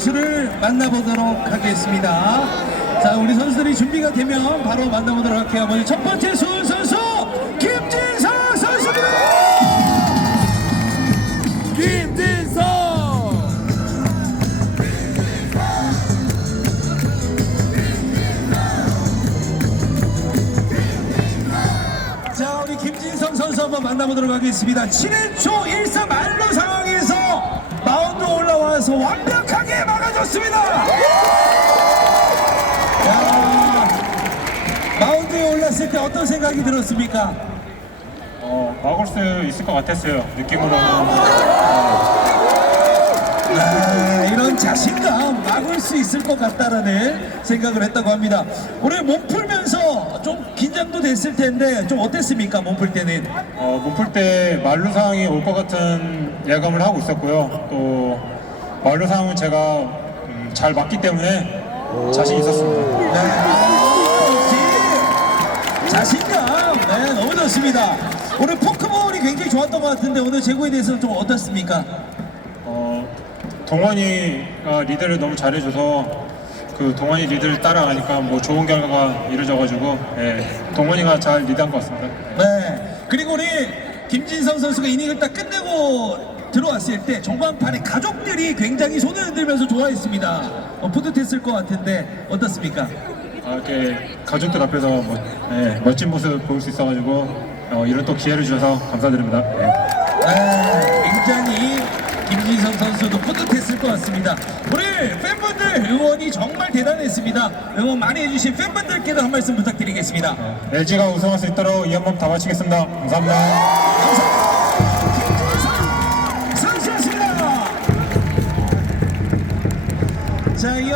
선수를 만나보도록 하겠습니다. 자, 우리 선수들이 준비가 되면 바로 만나보도록 할게요. 먼저 첫 번째 수훈 선수 김진성 선수입니다. 김진성 자, 우리 김진성 선수 한번 만나보도록 하겠습니다. 7회 초 1사 만루 상황에서 마운드 올라와서 완벽하게 막아줬습니다. 야, 마운드에 올랐을 때 어떤 생각이 들었습니까? 어, 막을 수 있을 것 같았어요. 느낌으로는. 아, 이런 자신감 막을 수 있을 것 같다라는 생각을 했다고 합니다. 오늘 몸 풀면서 좀 긴장도 됐을 텐데 좀 어땠습니까? 몸 풀 때는? 어, 못풀 때 말루 상황이 올 것 같은 예감을 하고 있었고요. 또 말루 상황은 제가 음, 잘 맞기 때문에 자신 있었습니다. 네. 역시 자신감. 네, 너무 좋습니다. 오늘 포크볼이 굉장히 좋았던 것 같은데 오늘 제구에 대해서는 좀 어떻습니까? 어, 동원이가 리드를 너무 잘해줘서 그 동원이 리드를 따라가니까 뭐 좋은 결과가 이루어져가지고 예, 동원이가 잘 리드한 것 같습니다. 네. 그리고 우리 김진성 선수가 이닝을 딱 끝내고 들어왔을 때 전광판에 가족들이 굉장히 손을 흔들면서 좋아했습니다. 어, 뿌듯했을 것 같은데 어떻습니까? 아, 이렇게 가족들 앞에서 뭐, 예, 멋진 모습 보일 수 있어가지고 어, 이런 또 기회를 주셔서 감사드립니다. 예. 네, 굉장히 김진성 선수도 뿌듯했을 것 같습니다. 오늘 팬분들 응원이 정말 대단했습니다. 응원 많이 해주신 팬분들께도 한 말씀 부탁드리겠습니다. LG가 우승할 수 있도록 이 한 몸 다 바치겠습니다. 감사합니다. 김